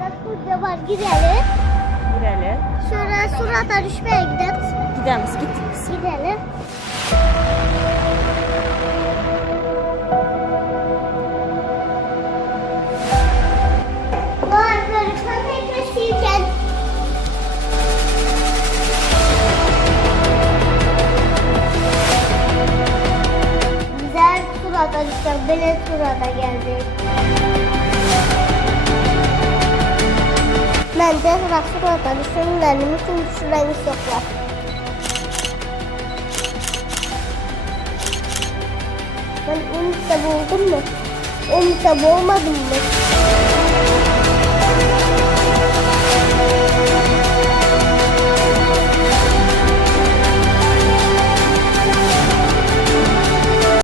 Burada kurca var, gidelim. Gidelim. Şöyle surata düşmeye gidelim. Gidelim git. Gidelim. Var böyle köpekle sirken. Güzel surata düştük. Bele surata geldik. Bence surata düştüm. Benim için düşüreniz yoklar. Ben 10 kitabı oldum mu? 10 kitabı olmadım mı?